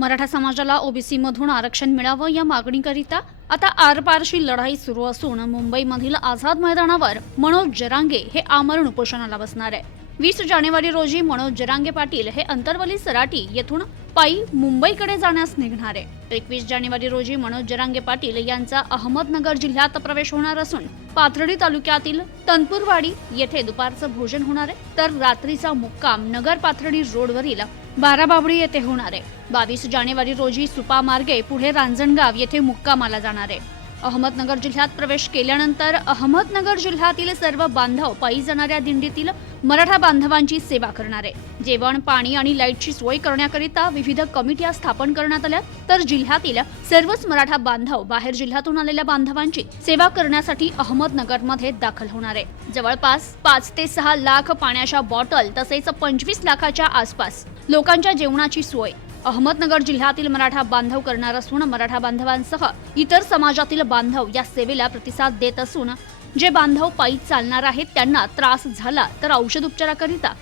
मराठा समाजाला ओबीसी मधून आरक्षण मिळावं या मागणीकरिता आता आरपारशी लढाई सुरू असून मुंबईमधील आझाद मैदानावर मनोज जरांगे हे आमरण उपोषणाला बसणार आहे। 20 जानेवारी रोजी मनोज जरांगे पाटील हे अंतरवली सराटी येथून पायी मुंबईकडे जाण्यास निघणार आहे। 21 जानेवारी रोजी मनोज जरांगे पाटील यांचा अहमदनगर जिल्ह्यात प्रवेश होणार असून पाथर्डी तालुक्यातील तनपूरवाडी येथे दुपारचं भोजन होणार आहे, तर रात्रीचा मुक्काम नगर पाथर्डी रोडवरील बाराबाबडी येथे होणार आहे। 22 जानेवारी रोजी सुपा मार्गे पुढे रांजणगाव येथे मुक्कामाला जाणार आहे। अहमदनगर जिल्ह्यात प्रवेश केल्यानंतर अहमदनगर जिल्ह्यातील सर्व बांधव पायी जाणाऱ्या दिंडीतील मराठा बांधवांची सेवा करणार आहे। जेवण, पाणी आणि लाईटची सोय करण्याकरिता विविध कमिट्या स्थापन करण्यात आल्या, तर जिल्ह्यातील सर्वच मराठा बांधव बाहेर जिल्ह्यातून आलेल्या बांधवांची सेवा करण्यासाठी अहमदनगरमध्ये दाखल होणार आहे। जवळपास 5 ते 6 लाख पाण्याच्या बॉटल तसेच 25 लाखाच्या आसपास लोकांच्या जेवणाची सोय अहमदनगर जिल्ह्यातील मराठा बांधव करणार असून मराठा बांधवांसह इतर समाजातील बांधव या सेवेला प्रतिसाद देत असून जे बांधव पायी चालणार आहेत त्यांना त्रास झाला तर औषध उपचाराकरिता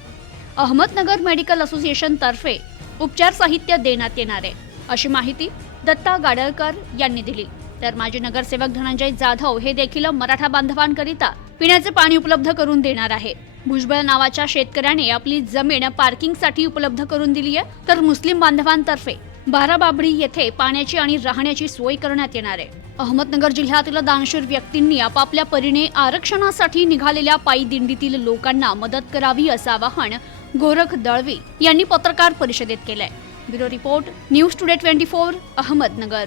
अहमदनगर मेडिकल असोसिएशन तर्फे उपचार साहित्य देण्यात येणार आहे, अशी माहिती दत्ता गाडळकर यांनी दिली। तर माजी नगरसेवक धनंजय जाधव हे देखील मराठा बांधवांकरिता पिण्याचे पाणी उपलब्ध करून देणार आहे। भुजबळ नावाच्या शेतकऱ्याने आपली जमीन पार्किंगसाठी उपलब्ध करून दिली आहे, तर मुस्लिम बांधवांतर्फे बाराबाबडी येथे पाण्याची आणि राहण्याची सोय करण्यात येणार आहे। अहमदनगर जिल्ह्यातील दानशूर व्यक्तींनी आपापल्या परीने आरक्षणासाठी निघालेल्या पायी दिंडीतील लोकांना मदत करावी असं आवाहन गोरख दळवी यांनी पत्रकार परिषदेत केलंय। Bureau report, news today 24, Ahmednagar.